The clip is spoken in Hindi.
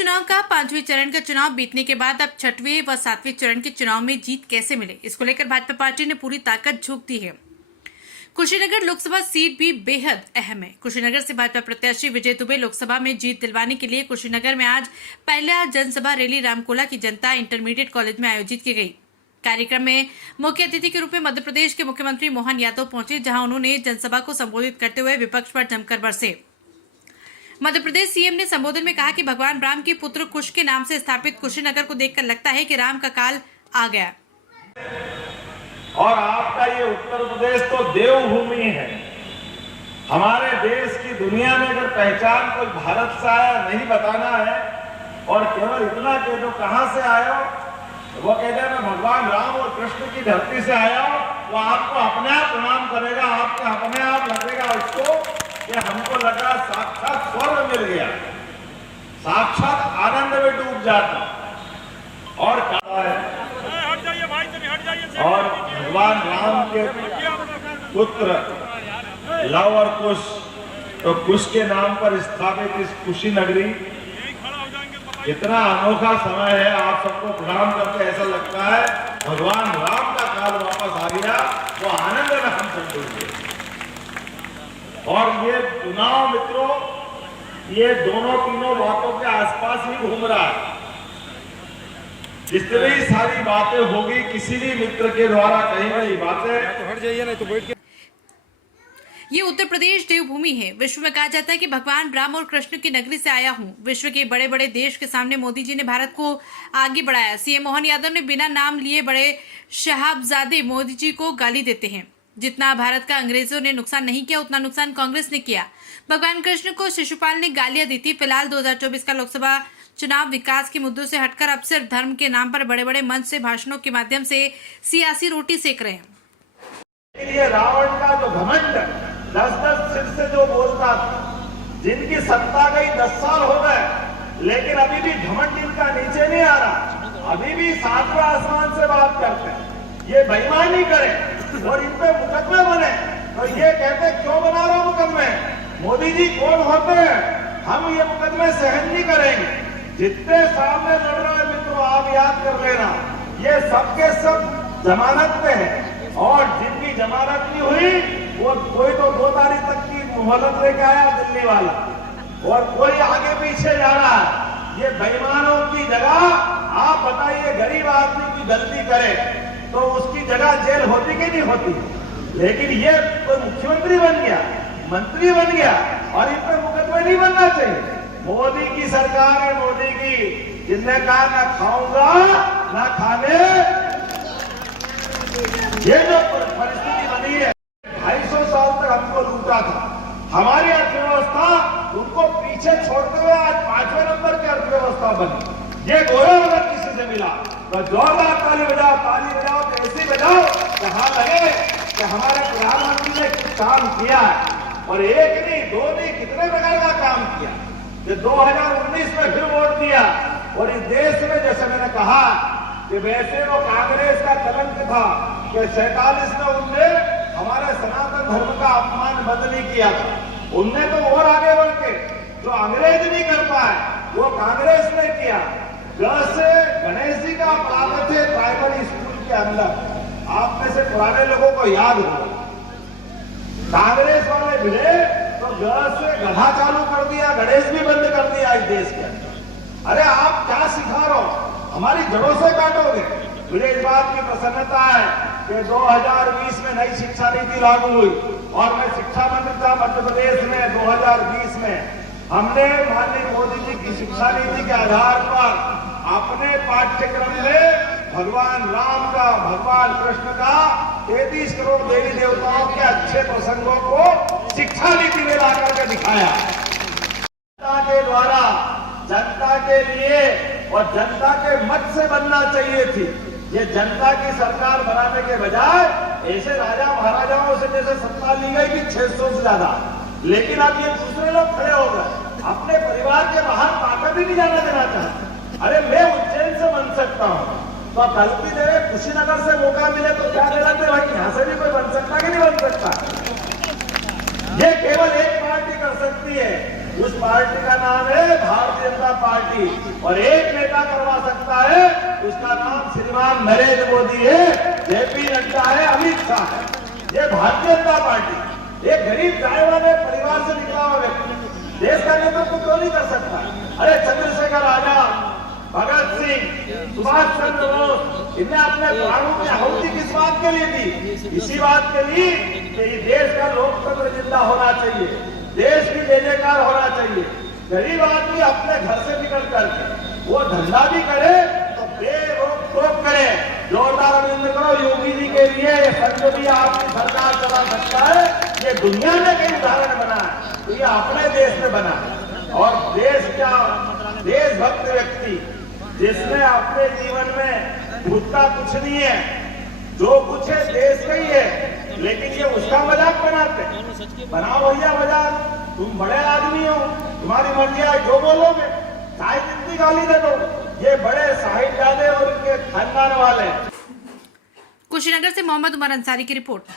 चुनाव का 5वें चरण का चुनाव बीतने के बाद अब 6वें व 7वें चरण के चुनाव में जीत कैसे मिले, इसको लेकर भाजपा पार्टी ने पूरी ताकत झोंक दी है। कुशीनगर लोकसभा सीट भी बेहद अहम है। कुशीनगर से भाजपा प्रत्याशी विजय दुबे लोकसभा में जीत दिलवाने के लिए कुशीनगर में आज पहला जनसभा रैली रामकोला की जनता इंटरमीडिएट कॉलेज में आयोजित की गई। कार्यक्रम में मुख्य अतिथि के रूप में मध्य प्रदेश के मुख्यमंत्री मोहन यादव पहुंचे, जहां उन्होंने जनसभा को संबोधित करते हुए विपक्ष पर जमकर बरसे। मध्य प्रदेश सीएम ने संबोधन में कहा कि भगवान राम के पुत्र कुश के नाम से स्थापित कुशीनगर को देखकर लगता है कि राम का काल आ गया। और आपका ये उत्तर प्रदेश तो देवभूमि है। हमारे देश की दुनिया में अगर पहचान कोई भारत से आया नहीं बताना है, और केवल इतना कह दो कहां से आए हो, वो कहते हैं मैं भगवान राम और कृष्ण की धरती से आया हूं, वो आपको अपने आप प्रणाम करेगा, आपके अपने आप लगेगा उसको कि हमको लगा साक्षात स्वर्ग मिल गया, साक्षात आनंद में डूब जाता। और और भगवान राम के पुत्र लव और कुश, तो कुश के नाम पर स्थापित इस कुशीनगरी इतना अनोखा समय है। आप सबको प्रणाम करके ऐसा लगता है भगवान राम का काल वापस आ गया, वो आनंद में हम सब डूब गए। और ये चुनाव मित्रों, ये दोनों तीनों बातों के आसपास ही घूम रहा है। जितनी सारी बातें होगी किसी भी मित्र के द्वारा कही गई बातें, हट जाइए ना तो बैठ के। ये उत्तर प्रदेश देवभूमि है। विश्व में कहा जाता है कि भगवान राम और कृष्ण की नगरी से आया हूँ। विश्व के बड़े बड़े देश के सामने मोदी जी ने भारत को आगे बढ़ाया। सीएम मोहन यादव ने बिना नाम लिए बड़े शहाबजादे मोदी जी को गाली देते हैं। जितना भारत का अंग्रेजों ने नुकसान नहीं किया, उतना नुकसान कांग्रेस ने किया। भगवान कृष्ण को शिशुपाल ने गालियां दी थी। फिलहाल 2024 का लोकसभा चुनाव विकास के मुद्दों से हटकर अब सिर्फ धर्म के नाम पर बड़े बड़े मंच से भाषणों के माध्यम से सियासी रोटी सेक रहे हैं। ये रावण का जो घमंड 10-10 सिर से जो बोलता था, जिनकी सत्ता गई 10 साल हो गए, लेकिन अभी भी घमंड इनका नीचे नहीं आ रहा। अभी भी 7वें आसमान से बात करते हैं। ये बेईमानी करे और इन पे मुकदमे बने, तो ये कहते क्यों बना रहा मुकदमे, मोदी जी कौन होते हैं, हम ये मुकदमे सहन नहीं करेंगे। जितने सामने लड़ रहे मित्रों, आप याद कर लेना, ये सबके सब जमानत पे है, और जिनकी जमानत नहीं हुई वो कोई तो 2 तारीख तक की मोहलत लेके आया दिल्ली वाला, और कोई आगे पीछे जा रहा है। ये बेईमानों की जगह आप बताइए, गरीब आदमी की गलती करे तो उसकी जगह जेल होती कि नहीं होती। लेकिन ये कोई मुख्यमंत्री बन गया, मंत्री बन गया, और इन पर मुकदमे नहीं बनना चाहिए। मोदी की सरकार है, मोदी की, जिसने कहा ना खाऊंगा ना खाने, ये जो परिस्थिति बनी है, 250 साल तक हमको लूटा था। हमारी अर्थव्यवस्था उनको पीछे छोड़ते हुए आज 5वें नंबर की अर्थव्यवस्था बनी। ये गौरव अगर किसी से मिला तो जोरदार ताली बजाओ तो ऐसी बजाओ कहा लगे कि हमारे प्रधानमंत्री ने कुछ काम किया है। और एक नहीं, 2 नहीं, कितने प्रकार का काम किया। 2019 में फिर वोट दिया, और इस देश में जैसे मैंने कहा कि वैसे वो कांग्रेस का कलंक था कि 47 में उनने हमारे सनातन धर्म का अपमान बंद नहीं किया था। उनने तो और आगे बढ़ के जो अंग्रेज नहीं कर पाए वो कांग्रेस ने किया। जैसे गणेश जी का प्रागत है प्राइमरी स्कूल के अंदर, आप में से पुराने लोगों को याद होगा, कांग्रेस वाले भिड़े तो घर से गधा चालू कर दिया, गणेश भी बंद कर दिया इस देश के अंदर। अरे आप क्या सिखा रहे हो, हमारी जड़ों से काटोगे। मुझे इस बात की प्रसन्नता है कि 2020 में नई शिक्षा नीति लागू हुई, और मैं शिक्षा मंत्री था मध्य प्रदेश में 2020 में। हमने माननीय मोदी जी की शिक्षा नीति के आधार पर अपने पाठ्यक्रम में भगवान राम का, भगवान कृष्ण का 33 करोड़ देवी देवताओं के अच्छे प्रसंगों को शिक्षा नीति में ला करके दिखाया। जनता के द्वारा, जनता के लिए और जनता के मत से बनना चाहिए थी। ये जनता की सरकार बनाने के बजाय ऐसे राजा महाराजाओं से जैसे सत्ता ली गई थी 600 से ज्यादा, लेकिन अब ये दूसरे लोग खड़े हो गए, अपने परिवार के बाहर ताकत ही नहीं जाना देना चाहते। अरे मैं उज्जैन से बन सकता हूँ, तो गलती दे कुशीनगर से मौका मिले तो क्या कहते भाई, यहाँ से भी कोई बन सकता कि नहीं बन सकता। ये केवल एक पार्टी कर सकती है। उस पार्टी का नाम है भारतीय जनता पार्टी और एक नेता करवा सकता है, उसका नाम श्रीमान नरेंद्र मोदी है, जेपी नड्डा है, अमित शाह है। ये भारतीय जनता पार्टी एक गरीब जाए वाले परिवार से निकला हुआ व्यक्ति देश का नेतृत्व क्यों नहीं कर सकता? अरे चंद्रशेखर आजाद, भगत सिंह, सुभाष चंद्र बोस, इन्हें अपने प्राणों की आहुति किस बात के लिए दी? इसी बात के लिए कि देश का लोकतंत्र जिंदा होना चाहिए, देश की जय जयकार होना चाहिए। गरीब आदमी अपने घर से निकल करके वो धंधा भी करे तो बेरोक टोक करे। जोरदार अभिनंदन करो योगी जी के लिए। संसदीय आपकी सरकार चला सकता है, ये दुनिया में कई उदाहरण बना है, तो ये अपने देश में बना। और देश क्या, देशभक्त व्यक्ति जिसने अपने जीवन में खुद का कुछ नहीं है, जो कुछ है देश का ही है, लेकिन ये उसका मजाक बनाते हैं। बनाओ भैया मजाक, तुम बड़े आदमी हो, तुम्हारी मर्जी है, जो बोलोगे चाहे जितनी गाली दे दो। ये बड़े साहिबजादे और उनके खानदान वाले। कुशीनगर से मोहम्मद उमर अंसारी की रिपोर्ट।